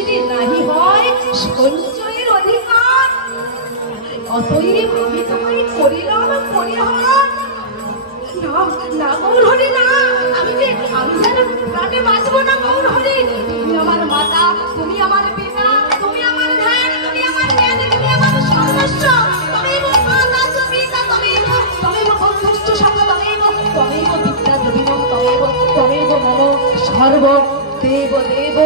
যদি নাহি হয় সঞ্চয়ের অধিকার, অতএব আমি তোমায় করিলাম পরিহার। না গৌর হরি না, আমি যেন প্রাণে বাঁচবো না গৌর হরি। তুমি আমার মাতা, তুমি আমার পিতা, তুমি আমার ধ্যান, তুমি আমার জ্ঞান, তুমি আমার সর্বস্ব। তমেব মাতা চ পিতা তমেব, তমেব বন্ধুশ্চ সখা তমেব, তমেব বিদ্যা দ্রবিণং তমেব, তমেব মম সর্ব দেব দেব।